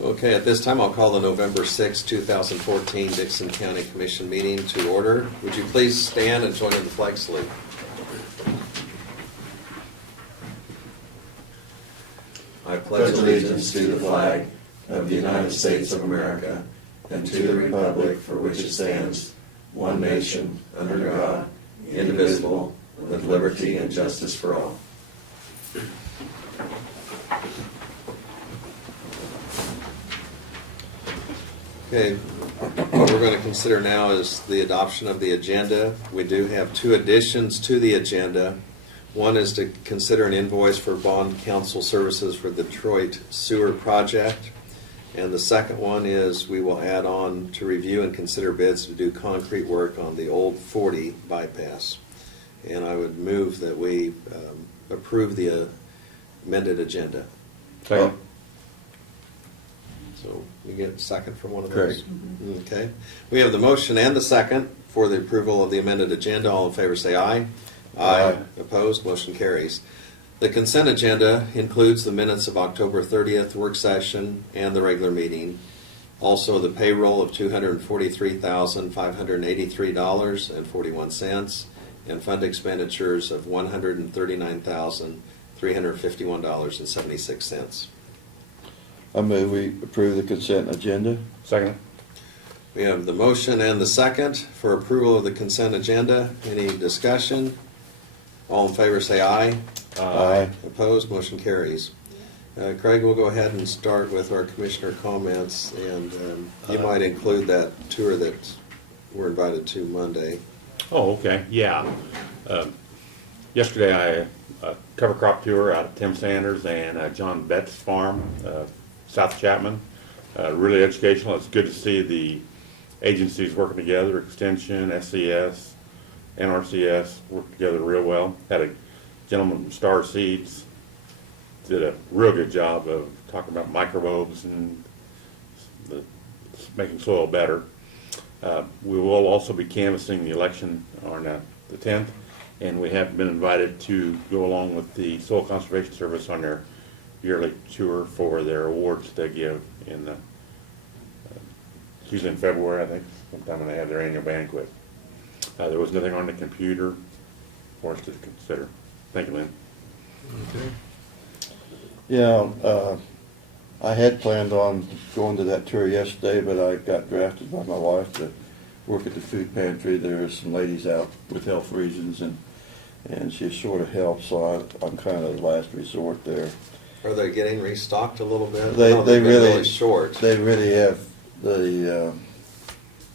Okay, at this time, I'll call the November 6, 2014 Dixon County Commission meeting to order. Would you please stand and join in the flag salute? I Pledge allegiance to the flag of the United States of America and to the republic for which it stands, one nation, under God, indivisible, with liberty and justice for all. Okay, what we're going to consider now is the adoption of the agenda. We do have two additions to the agenda. One is to consider an invoice for bond counsel services for the Detroit Sewer Project. And the second one is we will add on to review and consider bids to do concrete work on the Old 40 bypass. And I would move that we approve the amended agenda. Second. So we get a second from one of Correct. those? Okay. We have the motion and the second for the approval of the amended agenda. All in favor say aye. Aye. Opposed? Motion carries. The consent agenda includes the minutes of October 30th work session and the regular meeting. Also the payroll of $243,583.41 and fund expenditures of $139,351.76. I move we approve the consent agenda. Second. We have the motion and the second for approval of the consent agenda. Any discussion? All in favor say aye. Aye. Opposed? Motion carries. Craig, we'll go ahead and start with our commissioner comments, and you might include that tour that we're invited to Monday. Oh, okay, yeah. Yesterday I cover crop tour out at Tim Sanders and John Betts Farm, South Chapman. Really educational. It's good to see the agencies working together, Extension, SCS, NRCS, work together real well. Had a gentleman from Star Seeds, did a real good job of talking about microbes and making soil better. We will also be canvassing the election on the 10th, and we have been invited to go along with the Soil Conservation Service on their yearly tour for their awards they give in the, it's usually in February, I think, sometime when they have their annual banquet. There was nothing on the computer for us to consider. Thank you, Lynn. Yeah, I had planned on going to that tour yesterday, but I got drafted by my wife to work at the food pantry. There are some ladies out with health reasons, and she's short of help, so I'm kind of the last resort there. Are they getting restocked a little bit? They They've been really short. They really have.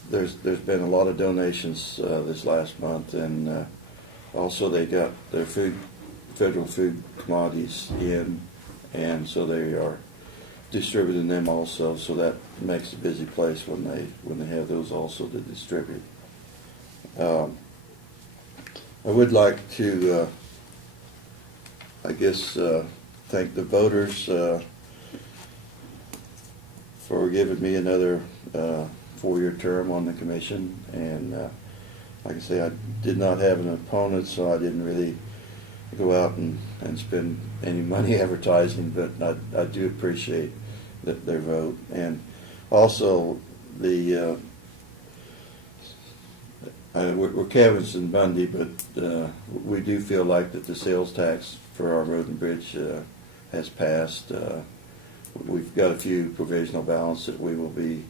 There's been a lot of donations this last month, and also they got their federal food commodities in, and so they are distributing them also. So that makes a busy place when they have those also to distribute. I would like to, I guess, thank the voters for giving me another 4-year term on the commission, and like I say, I did not have an opponent, so I didn't really go out and spend any money advertising, but I do appreciate their vote. And also we're canvassing Bundy, but we do feel like that the sales tax for our road and bridge has passed. We've got a few provisional balance that we will be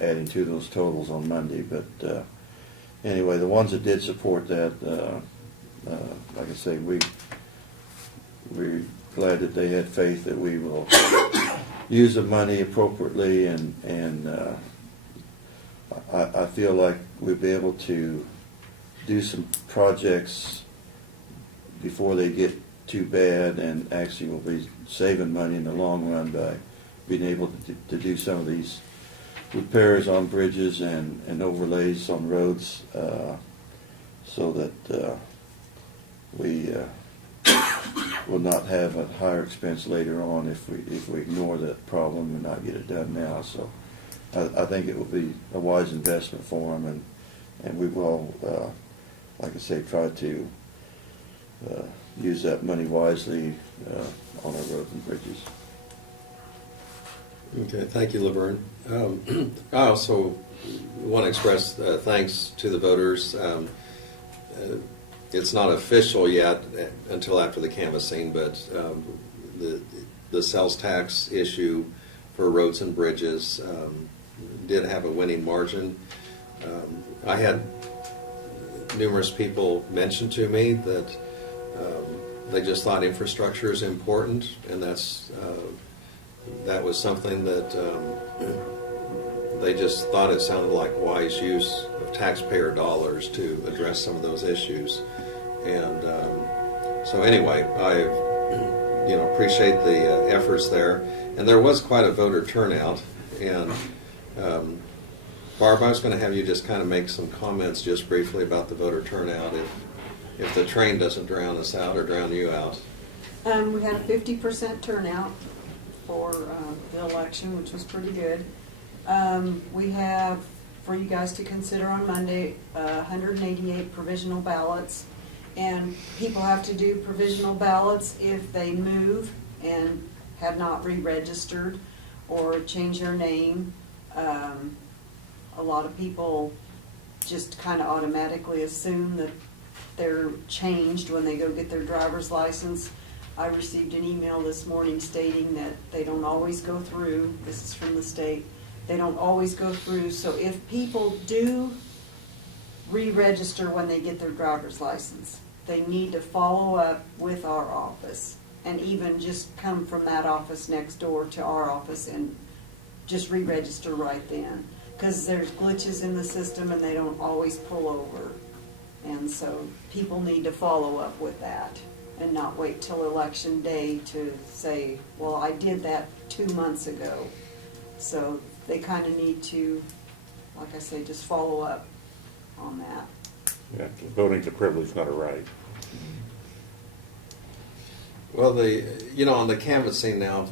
adding to those totals on Monday, but anyway, the ones that did support that, like I say, we're glad that they had faith that we will use the money appropriately, and I feel like we'll be able to do some projects before they get too bad, and actually we'll be saving money in the long run by being able to do some of these repairs on bridges and overlays on roads, so that we will not have a higher expense later on if we ignore that problem and not get it done now. So I think it will be a wise investment for them, and we will, like I say, try to use that money wisely on our roads and bridges. Okay, thank you, Laverne. I also want to express thanks to the voters. It's not official yet until after the canvassing, but the sales tax issue for roads and bridges did have a winning margin. I had numerous people mention to me that they just thought infrastructure is important, and that was something that they just thought it sounded like wise use of taxpayer dollars to address some of those issues. And so anyway, I appreciate the efforts there. And there was quite a voter turnout. And Barb, I was going to have you just kind of make some comments just briefly about the voter turnout if the train doesn't drown us out or drown you out. We had a 50% turnout for the election, which was pretty good. We have, for you guys to consider on Monday, 188 provisional ballots. And people have to do provisional ballots if they move and have not re-registered or change their name. A lot of people just kind of automatically assume that they're changed when they go get their driver's license. I received an email this morning stating that they don't always go through. This is from the state. They don't always go through. So if people do re-register when they get their driver's license, they need to follow up with our office and even just come from that office next door to our office and just re-register right then. Because there's glitches in the system and they don't always pull over. And so people need to follow up with that and not wait till election day to say, well, I did that 2 months ago. So they kind of need to, like I say, just follow up on that. Yeah, voting's a privilege, not a right. Well, on the canvassing now,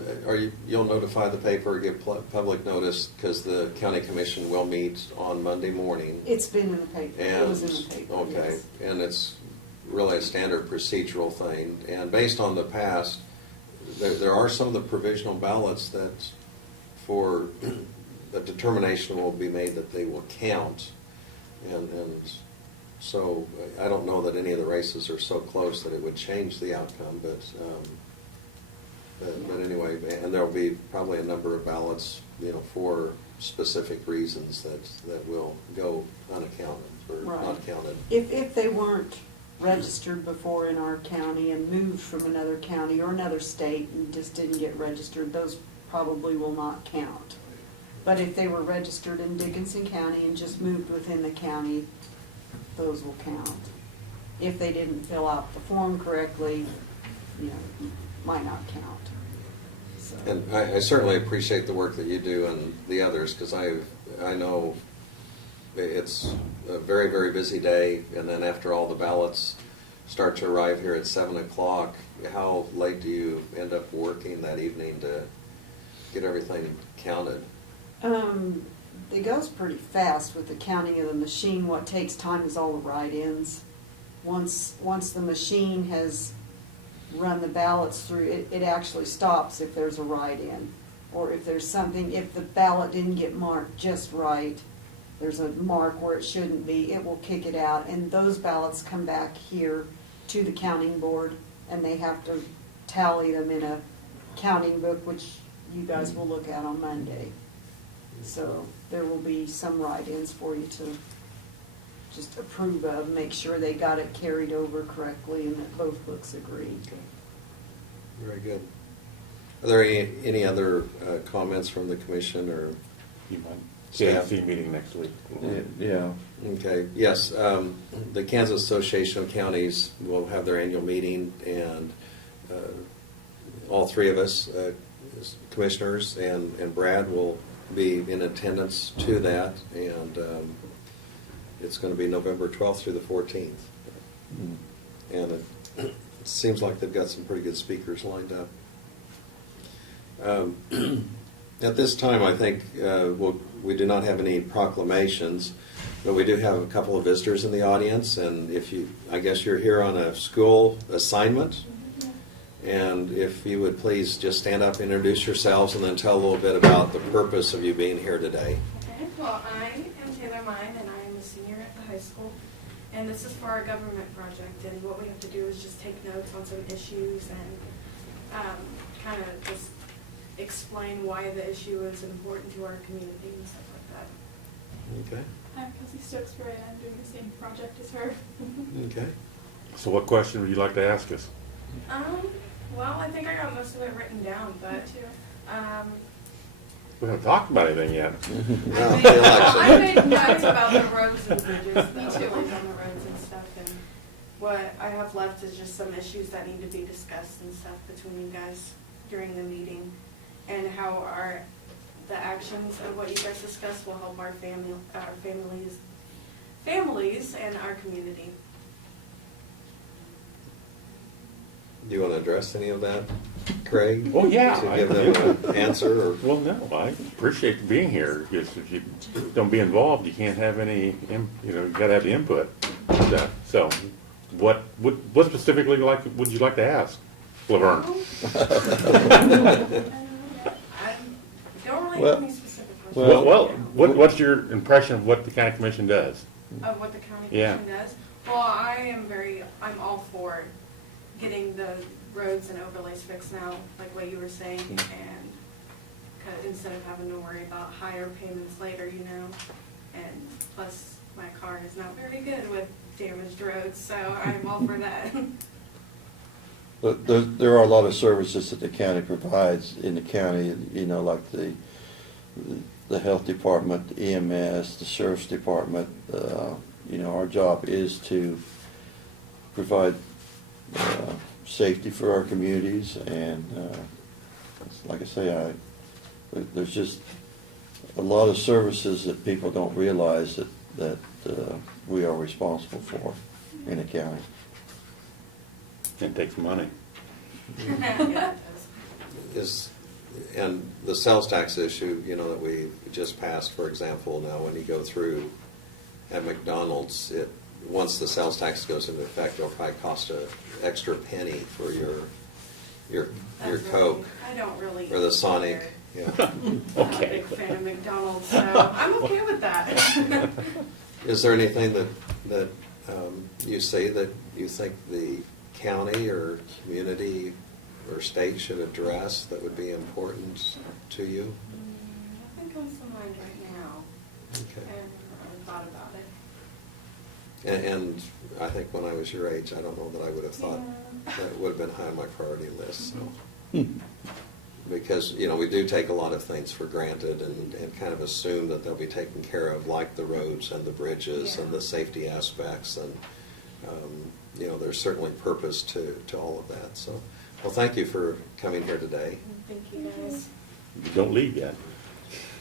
you'll notify the paper, or give public notice, because the county commission will meet on Monday morning. It's been in the paper. It was in the paper. Okay, Yes. and it's really a standard procedural thing. And based on the past, there are some of the provisional ballots that for the determination will be made that they will count. And so I don't know that any of the races are so close that it would change the outcome, but anyway, and there'll be probably a number of ballots, for specific reasons that will go unaccounted or Right. not counted. If they weren't registered before in our county and moved from another county or another state and just didn't get registered, those probably will not count. But if they were registered in Dickinson County and just moved within the county, those will count. If they didn't fill out the form correctly, might not count. So. And I certainly appreciate the work that you do and the others, because I know it's a very, very busy day, and then after all the ballots start to arrive here at 7 o'clock, how late do you end up working that evening to get everything counted? It goes pretty fast with the counting of the machine. What takes time is all the write-ins. Once the machine has run the ballots through, it actually stops if there's a write-in. Or if there's something, if the ballot didn't get marked just right, there's a mark where it shouldn't be, it will kick it out. And those ballots come back here to the counting board, and they have to tally them in a counting book, which you guys will look at on Monday. So there will be some write-ins for you to just approve of, make sure they got it carried over correctly and that both books agree. Very good. Are there any other comments from the commission or? You mind? Staff. KFC meeting next week. Yeah. Okay, yes, the Kansas Association of Counties will have their annual meeting, and all three of us, as commissioners, and Brad will be in attendance to that, and it's going to be November 12th through the 14th. And it seems like they've got some pretty good speakers lined up. At this time, I think we do not have any proclamations, but we do have a couple of visitors in the audience, and I guess you're here on a school assignment, And if you would please just stand up, introduce yourselves, and then tell a little bit about the purpose of you being here today. Okay, well, I am Taylor Mine, and I am a senior at the high school. And this is for our government project, and what we have to do is just take notes on some issues and kind of just explain why the issue is important to our community and stuff like that. Okay. I'm Kelsey Stokesbury, and I'm doing the same project as her. Okay. So what question would you like to ask us? Well, I think I got most of it written down, but Me too. We haven't talked about anything yet. Well, I the election. made notes about the roads and bridges, the delays on the roads and stuff, and what I have left is just some issues that need to be discussed and stuff between you guys during the meeting, and how the actions of what you guys discuss will help our families and our community. Do you want to address any of that, Craig? Oh, yeah, To I give do. them an answer, or? Well, no, I appreciate being here, because if you don't be involved, you can't have any, you gotta have the input. So, what specifically would you like to ask, Laverne? I don't really Well- have any specific questions. Well, what's your impression of what the county commission does? Of what the county Yeah. commission does? Well, I'm all for getting the roads and overlays fixed now, like what you were saying, and instead of having to worry about higher payments later, and plus my car is not very good with damaged roads, so I'm all for that. But there are a lot of services that the county provides in the county, like the health department, the EMS, the sheriff's department. Our job is to provide safety for our communities, and like I say, there's just a lot of services that people don't realize that we are responsible for in the county. It takes money. Yeah, it does. And the sales tax issue, that we just passed, for example, now when you go through at McDonald's, once the sales tax goes into effect, it'll probably cost an extra penny for your That's Coke I don't really. or the Sonic. Yeah. I'm not a Okay. big fan of McDonald's, so I'm okay with that. Is there anything that you say that you think the county or community or state should address that would be important to you? Nothing comes to mind right now. I Okay. haven't really thought about it. And I think when I was your age, I don't know that I would have thought Yeah. that would have been high on my priority list. So, because we do take a lot of things for granted and kind of assume that they'll be taken care of, like the roads and the bridges and Yeah. the safety aspects, and there's certainly purpose to all of that. So, well, thank you for coming here today. Thank you guys. You don't leave yet.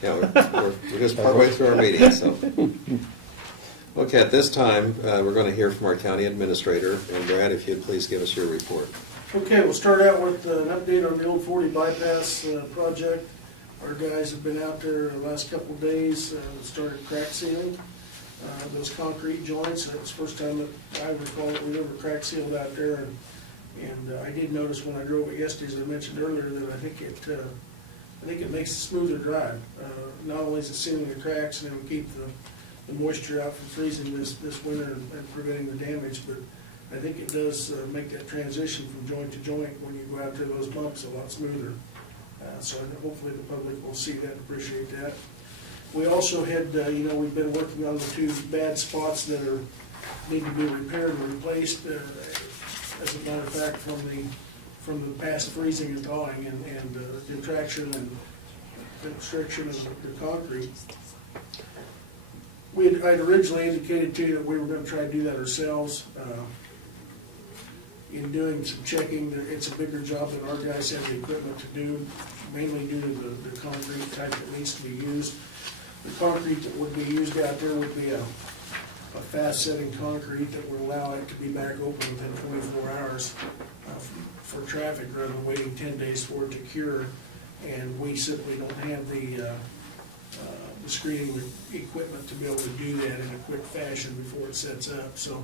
Yeah, we're just partway through our meeting, so. Okay, at this time, we're going to hear from our county administrator. And Brad, if you'd please give us your report. Okay, we'll start out with an update on the old 40 bypass project. Our guys have been out there the last couple of days, started crack sealing those concrete joints. That's the first time that I recall that we ever crack sealed out there. And I did notice when I drove it yesterday, as I mentioned earlier, that I think it makes a smoother drive. Not only is it sealing the cracks and it'll keep the moisture out from freezing this winter and preventing the damage, but I think it does make that transition from joint to joint when you go out to those bumps a lot smoother. So hopefully the public will see that and appreciate that. We also had, we've been working on the two bad spots that need to be repaired and replaced. As a matter of fact, from the past freezing and thawing and the contraction and constriction of the concrete. I'd originally indicated to you that we were going to try to do that ourselves. In doing some checking, it's a bigger job than our guys have the equipment to do, mainly due to the concrete type that needs to be used. The concrete that would be used out there would be a fast-setting concrete that would allow it to be back open within 24 hours for traffic rather than waiting 10 days for it to cure. And we simply don't have the screening equipment to be able to do that in a quick fashion before it sets up. So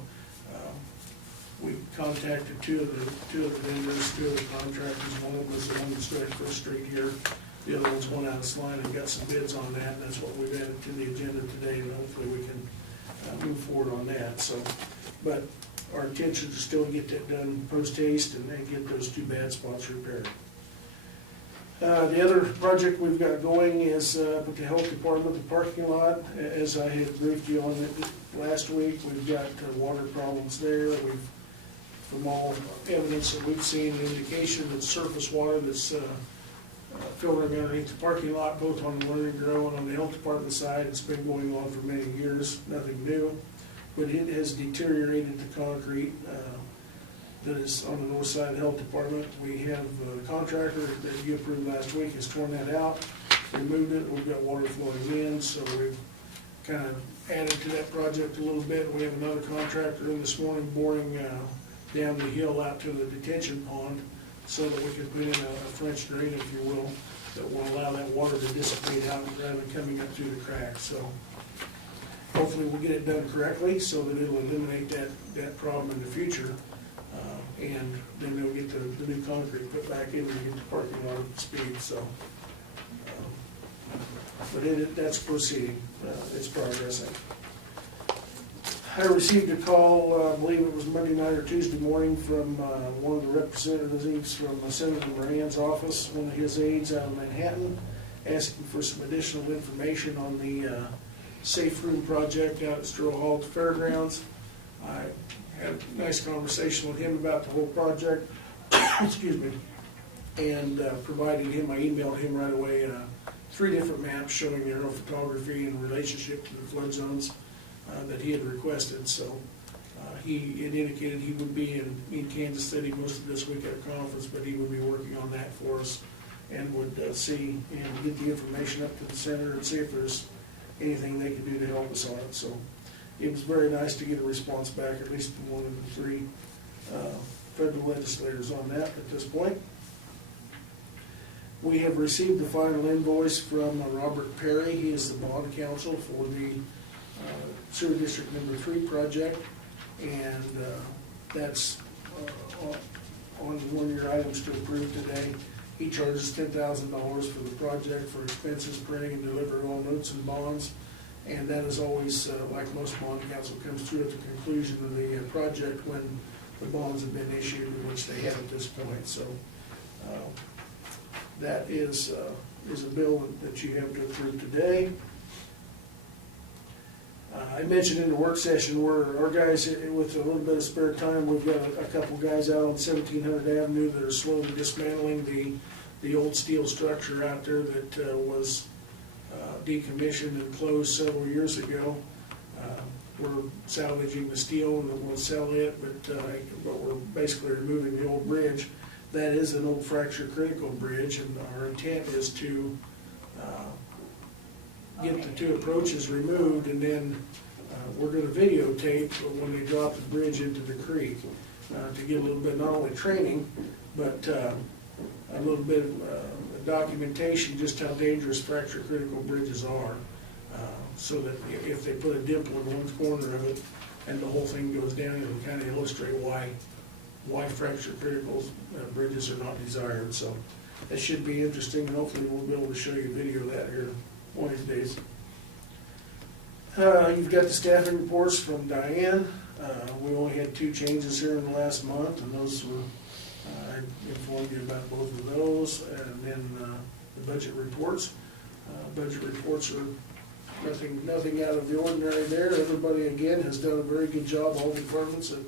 We contacted two of the vendors, two of the contractors. One of them was the one that started First Street here. The other one's one out of Slime, and got some bids on that, and that's what we've added to the agenda today, and hopefully we can move forward on that, so. But our intention is still to get that done post haste and then get those two bad spots repaired. The other project we've got going is with the health department, the parking lot. As I had briefed you on it last week, we've got water problems there. From all evidence that we've seen, an indication that surface water that's filtering underneath the parking lot, both on the Learning Bureau and on the health department side. It's been going on for many years, nothing new, but it has deteriorated the concrete that is on the north side of the health department. We have the contractor that you approved last week has torn that out, removed it. We've got water flowing in, so we've kind of added to that project a little bit. We have another contractor in this morning boring down the hill out to the detention pond, so that we can put in a French drain, if you will, that will allow that water to dissipate out rather than coming up through the cracks. So hopefully we'll get it done correctly so that it'll eliminate that problem in the future. And then they'll get the new concrete put back in and get the parking lot up to speed. So, but that's proceeding. It's progressing. I received a call, I believe it was Monday night or Tuesday morning, from one of the representatives from Senator Moran's office, one of his aides out of Manhattan, asking for some additional information on the safe room project out at Stroh Hall Fairgrounds. I had a nice conversation with him about the whole project, excuse me, and provided him, I emailed him right away 3 different maps showing the aerial photography in relationship to the flood zones that he had requested. So he had indicated he would be in Kansas City most of this week at a conference, but he would be working on that for us and would see and get the information up to the senator and see if there's anything they could do to help us on it. So it was very nice to get a response back, at least from one of the 3 federal legislators on that at this point. We have received the final invoice from Robert Perry. He is the bond counsel for the Sewer District Number 3 project, and that's on the one-year items to approve today. He charges $10,000 for the project for expenses, printing and delivering all notes and bonds, and that is always, like most bond counsel, comes through at the conclusion of the project when the bonds have been issued, which they have at this point. So that is a bill that you have to approve today. I mentioned in the work session where our guys, with a little bit of spare time, we've got a couple guys out on 1700 Avenue that are slowly dismantling the old steel structure out there that was decommissioned and closed several years ago. We're salvaging the steel and we'll sell it, but we're basically removing the old bridge. That is an old fracture critical bridge, and our intent is to get the 2 approaches removed, and then we're going to videotape when they drop the bridge into the creek to get a little bit, not only training, but a little bit of documentation just how dangerous fracture critical bridges are, so that if they put a dimple in one corner of it and the whole thing goes down, it'll kind of illustrate why fracture critical bridges are not desired. So that should be interesting, and hopefully we'll be able to show you a video of that here one of these days. You've got the staffing reports from Diane. We only had 2 changes here in the last month, and those were, I informed you about both of those, and then the budget reports. Budget reports are nothing out of the ordinary there. Everybody, again, has done a very good job, all departments, at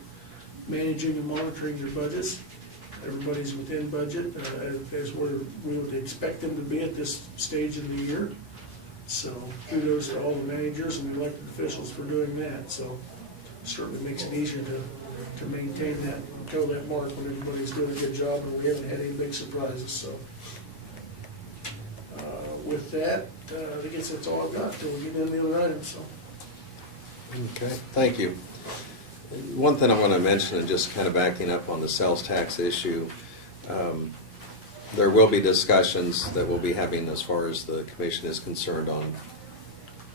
managing and monitoring their budgets. Everybody's within budget, as we would expect them to be at this stage in the year. So kudos to all the managers and elected officials for doing that. So it certainly makes it easier to maintain that, toe that mark when everybody's doing a good job, and we haven't had any big surprises. So with that, I guess that's all I've got till we get into the other items. So. Okay, thank you. One thing I want to mention, and just kind of backing up on the sales tax issue, there will be discussions that we'll be having as far as the commission is concerned on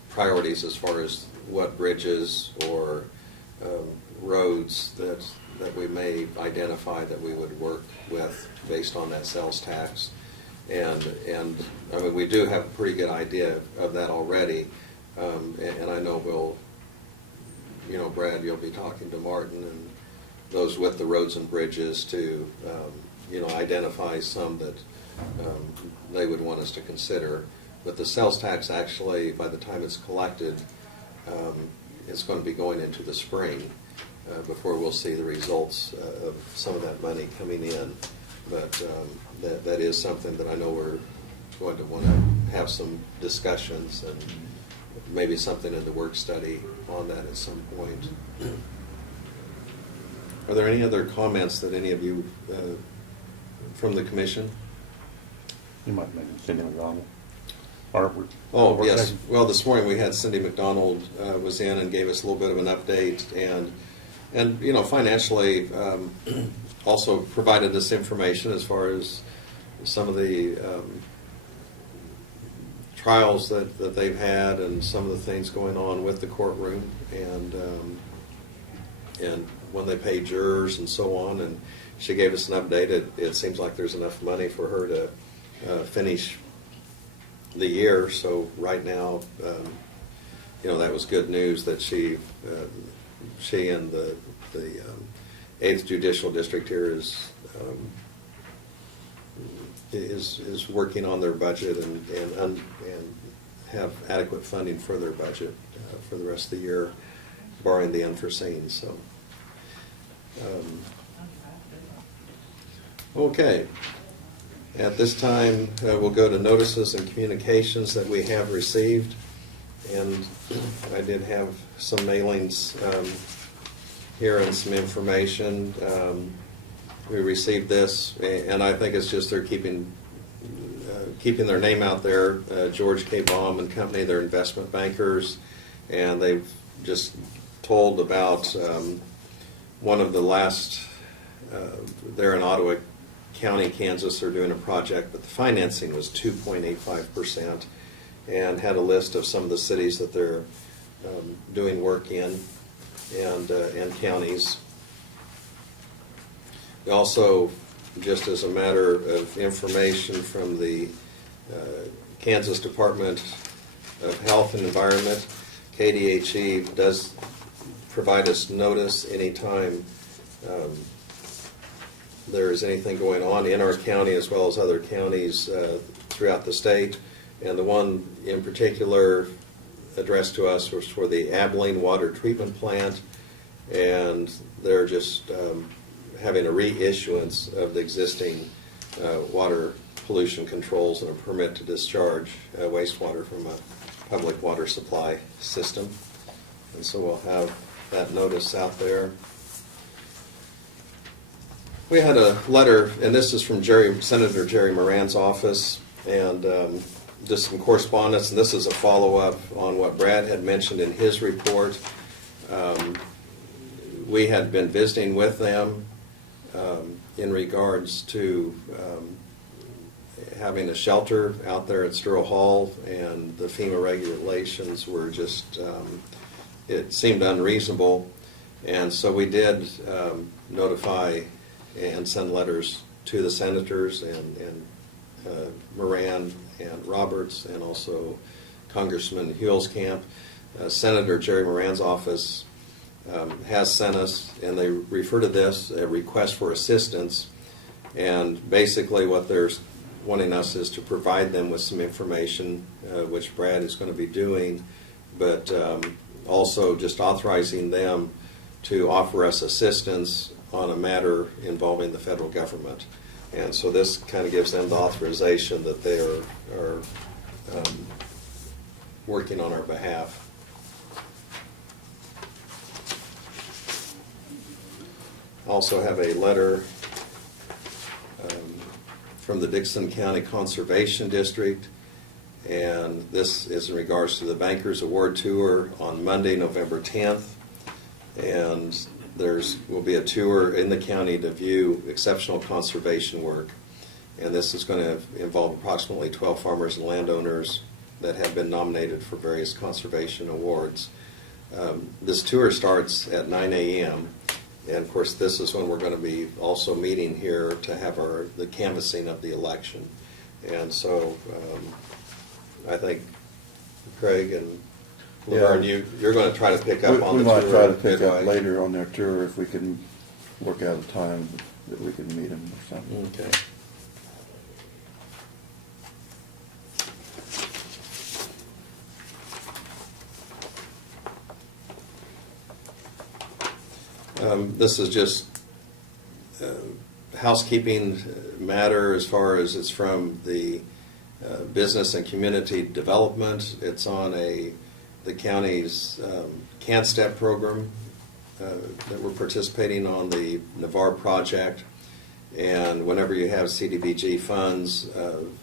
priorities as far as what bridges or roads that that we may identify that we would work with based on that sales tax. And I mean, we do have a pretty good idea of that already. And I know we'll, you know, Brad, you'll be talking to Martin and those with the roads and bridges to, you know, identify some that they would want us to consider. But the sales tax actually, by the time it's collected, it's going to be going into the spring before we'll see the results of some of that money coming in. But that is something that I know we're going to want to have some discussions and maybe something in the work study on that at some point. Are there any other comments that any of you from the commission? You might mention Cindy McDonald. Or Oh, or- yes. Well, this morning we had Cindy McDonald was in and gave us a little bit of an update, and you know, financially also provided us information as far as some of the trials that they've had and some of the things going on with the courtroom and when they pay jurors and so on. And she gave us an update. It seems like there's enough money for her to finish the year. So right now, you know, that was good news that she and the 8th Judicial District here is working on their budget and have adequate funding for their budget for the rest of the year, barring the unforeseen. So, okay. At this time, we'll go to notices and communications that we have received. And I did have some mailings here and some information. We received this, and I think it's just they're keeping their name out there. George K. Baum and Company, they're investment bankers, and they've just told about one of the last, they're in Ottawa County, Kansas. They're doing a project, but the financing was 2.85%, and had a list of some of the cities that they're doing work in and counties. Also, just as a matter of information from the Kansas Department of Health and Environment, KDHE does provide us notice anytime there is anything going on in our county as well as other counties throughout the state. And the one in particular addressed to us was for the Abilene Water Treatment Plant, and they're just having a reissuance of the existing water pollution controls and a permit to discharge wastewater from a public water supply system. And so we'll have that notice out there. We had a letter, and this is from Senator Jerry Moran's office, and just some correspondence, and this is a follow-up on what Brad had mentioned in his report. We had been visiting with them in regards to having a shelter out there at Sturl Hall, and the FEMA regulations were just, it seemed unreasonable. And so we did notify and send letters to the senators and Moran and Roberts, and also Congressman Huelskamp. Senator Jerry Moran's office has sent us, and they refer to this a request for assistance, and basically what they're wanting us is to provide them with some information, which Brad is going to be doing, but also just authorizing them to offer us assistance on a matter involving the federal government. And so this kind of gives them the authorization that they are working on our behalf. Also have a letter from the Dixon County Conservation District, and this is in regards to the Bankers Award Tour on Monday, November 10th. And will be a tour in the county to view exceptional conservation work. And this is going to involve approximately 12 farmers and landowners that have been nominated for various conservation awards. This tour starts at 9 a.m. And of course, this is when we're going to be also meeting here to have the canvassing of the election. And so I think Craig and Laverne, you're going to try to pick up on We the might tour try to pick up midway. later on their tour if we can work out a time that we can meet them or something. Okay. This is just housekeeping matter as far as it's from the Business and Community Development. It's on the county's CAN-STEP program that we're participating on the Navarre project. And whenever you have CDBG funds,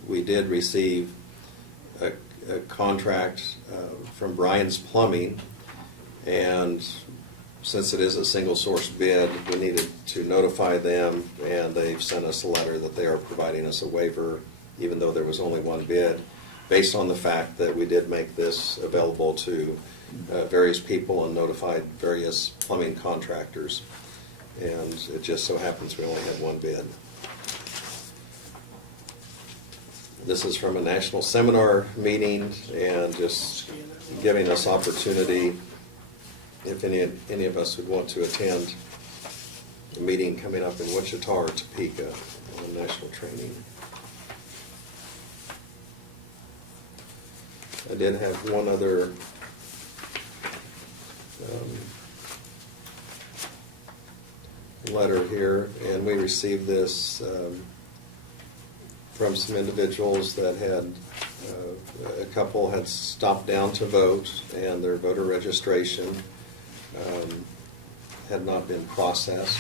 we did receive a contract from Brian's Plumbing, and since it is a single source bid, we needed to notify them, and they've sent us a letter that they are providing us a waiver, even though there was only one bid, based on the fact that we did make this available to various people and notified various plumbing contractors. And it just so happens we only had one bid. This is from a national seminar meeting and just giving us opportunity, if any of us would want to attend a meeting coming up in Wichita or Topeka on national training. I did have one other letter here, and we received this from some individuals that had, a couple had stopped down to vote, and their voter registration had not been processed.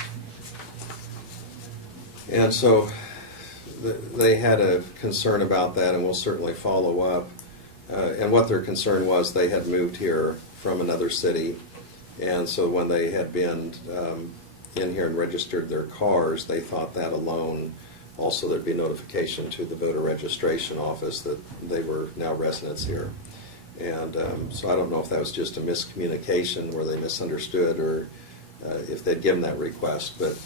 And so they had a concern about that, and we'll certainly follow up. And what their concern was, they had moved here from another city, and so when they had been in here and registered their cars, they thought that alone, also there'd be notification to the voter registration office that they were now residents here. And so I don't know if that was just a miscommunication where they misunderstood, or if they'd given that request, but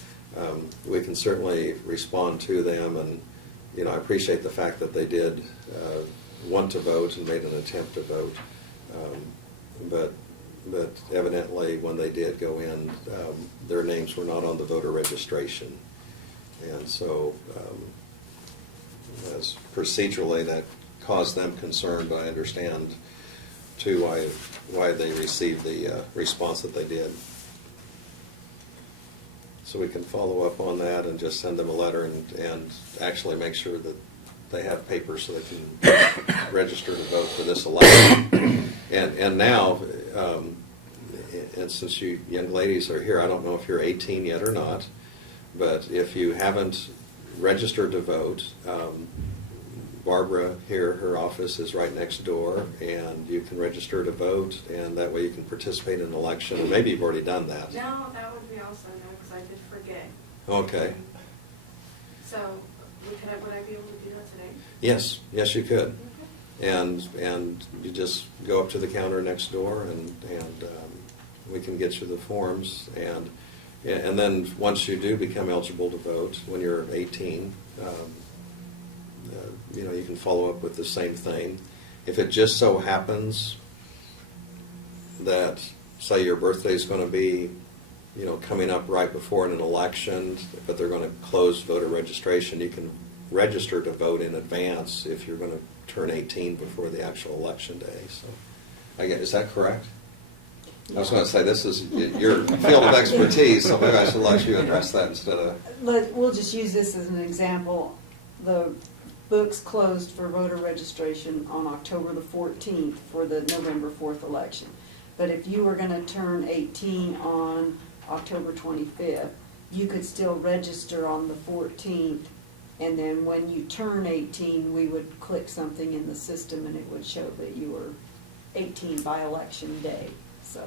we can certainly respond to them. And I appreciate the fact that they did want to vote and made an attempt to vote, but evidently when they did go in, their names were not on the voter registration. And so as procedurally, that caused them concern, but I understand too why they received the response that they did. So we can follow up on that and just send them a letter and actually make sure that they have papers so they can register to vote for this election. And now, and since you young ladies are here, I don't know if you're 18 yet or not, but if you haven't registered to vote, Barbara here, her office is right next door, and you can register to vote, and that way you can participate in an election. And maybe you've already done that. No, that would be also no, because I did forget. Okay. So, would I be able to do that today? Yes, you could. Okay. And you just go up to the counter next door, and we can get you the forms. And then once you do become eligible to vote, when you're 18, you can follow up with the same thing. If it just so happens that, say, your birthday is going to be, coming up right before an election, but they're going to close voter registration, you can register to vote in advance if you're going to turn 18 before the actual election day. So, is that correct? I was going to say, this is your field of expertise, so maybe I should let you address that instead of... We'll just use this as an example. The books closed for voter registration on October the 14th for the November 4th election. But if you were going to turn 18 on October 25th, you could still register on the 14th, and then when you turn 18, we would click something in the system and it would show that you were 18 by election day. So.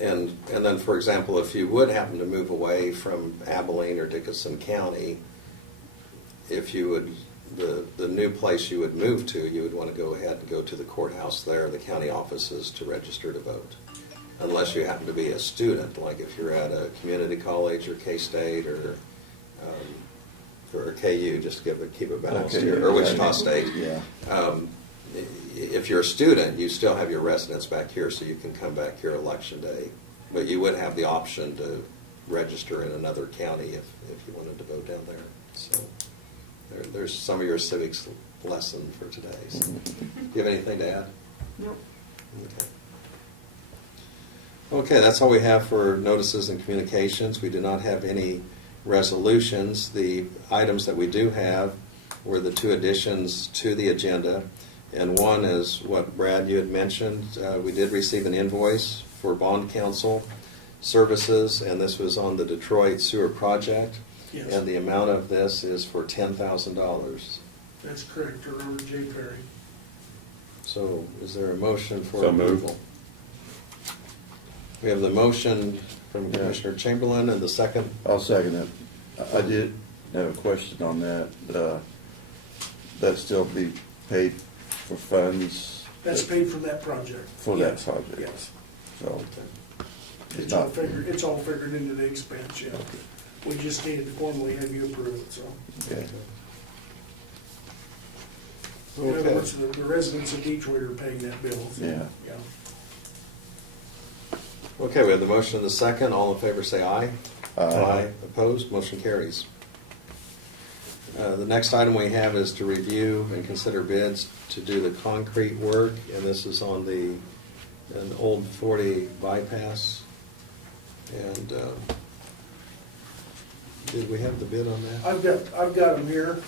And then, for example, if you would happen to move away from Abilene or Dickinson County, if you would, the new place you would move to, you would want to go ahead and go to the courthouse there, the county offices, to register to vote. unless you happen to be a student, like if you're at a community college or K-State or KU, just to keep it balanced Okay, here, or Wichita State. Yeah. If you're a student, you still have your residence back here, so you can come back here election day. But you would have the option to register in another county if you wanted to vote down there. So there's some of your civics lesson for today. So, do you have anything to add? Nope. Okay. Okay, that's all we have for notices and communications. We do not have any resolutions. The items that we do have were the two additions to the agenda. And one is what Brad, you had mentioned. We did receive an invoice for bond counsel services, and this was on the Detroit sewer project. Yes. And the amount of this is for $10,000. That's correct, to Robert J. Perry. So is there a motion for So moved. approval? We have the motion from Yeah. Commissioner Chamberlain and the second. I'll second it. I did have a question on that. That still be paid for funds? That's paid for that project. For that Yes. project. Yes. So, It's all figured into the expense, yeah. We just needed to formally have you approve it, so. okay. In other Okay. words, the residents of Detroit are paying that bill. so, Yeah. Yeah. Okay, we have the motion and the second. All in favor say aye. Aye. Opposed? Motion carries. The next item we have is to review and consider bids to do the concrete work, and this is on an old 40 bypass. And did we have the bid on that? I've got them here,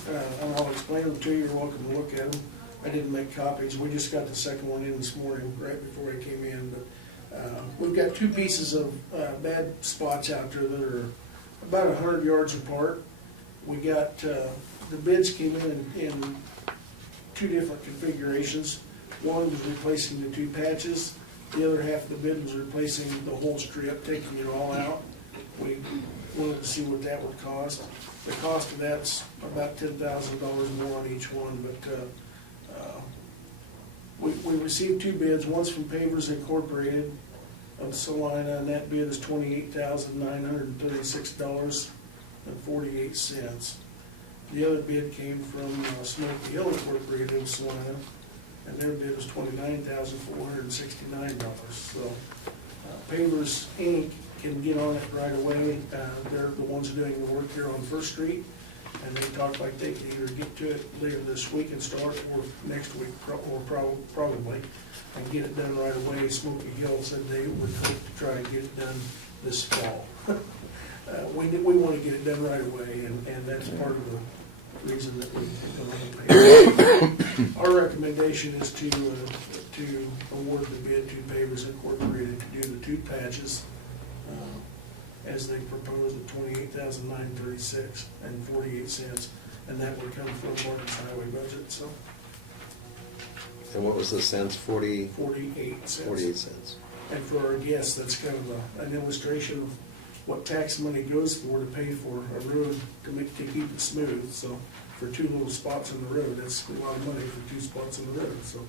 and I'll explain them to you. You're welcome to look at them. I didn't make copies. We just got the second one in this morning, right before I came in. But we've got two pieces of bad spots out there that are about 100 yards apart. We got, the bids came in two different configurations. One was replacing the two patches. The other half of the bid was replacing the whole strip, taking it all out. We wanted to see what that would cost. The cost of that's about $10,000 more on each one, but we received two bids. One's from Pavers Incorporated of Salina, and that bid is $28,936.48. The other bid came from Smoky Hill Incorporated of Salina, and their bid was $29,469. So Pavers Inc. can get on it right away. They're the ones doing the work here on First Street, and they talk like they can either get to it later this week and start, or next week, or probably, and get it done right away. Smoky Hill said they would hope to try to get it done this fall. We want to get it done right away, and that's part of the reason that we don't pay. Our recommendation is to award the bid to Pavers Incorporated to do the two patches, as they proposed at $28,936.48, and that would come from Martin's highway budget, so And what was the cents? 48 cents. 48 cents. And for our guests, that's kind of an illustration of what tax money goes for to pay for a road to keep it smooth. So for two little spots in the road, that's a lot of money for two spots in the road, so.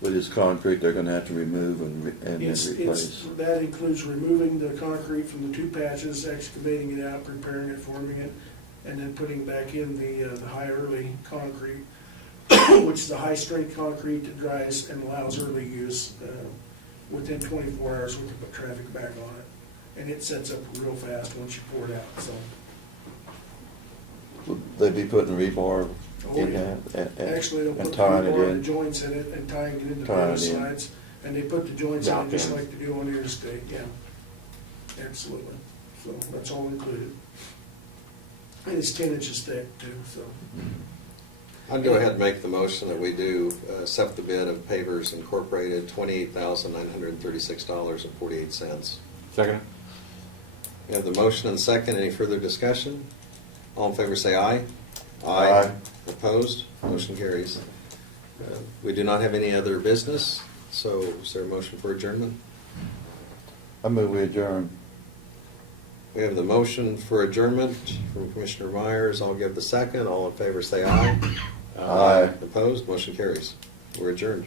With this concrete, they're gonna have to remove and then replace. That includes removing the concrete from the two patches, excavating it out, preparing it, forming it, and then putting back in the high early concrete, which is the high-strength concrete that dries and allows early use. Within 24 hours, we can put traffic back on it, and it sets up real fast once you pour it out, so. Would they be putting rebar Oh, in yeah. that Actually, they'll and put tying it the in? joints in it and tying it into Tying both it in. sides, and they put the joints in it just Dock in. like they do on the interstate, yeah. Absolutely, so that's all included. And it's 10 inches thick too, so. I'd go ahead and make the motion that we do accept the bid of Pavers Incorporated, $28,936.48. Second? We have the motion and second. Any further discussion? All in favor say aye. Aye. Opposed? Motion carries. We do not have any other business, so is there a motion for adjournment? I move we adjourn. We have the motion for adjournment from Commissioner Myers. I'll give the second. All in favor say aye. Aye. Opposed? Motion carries. We're adjourned.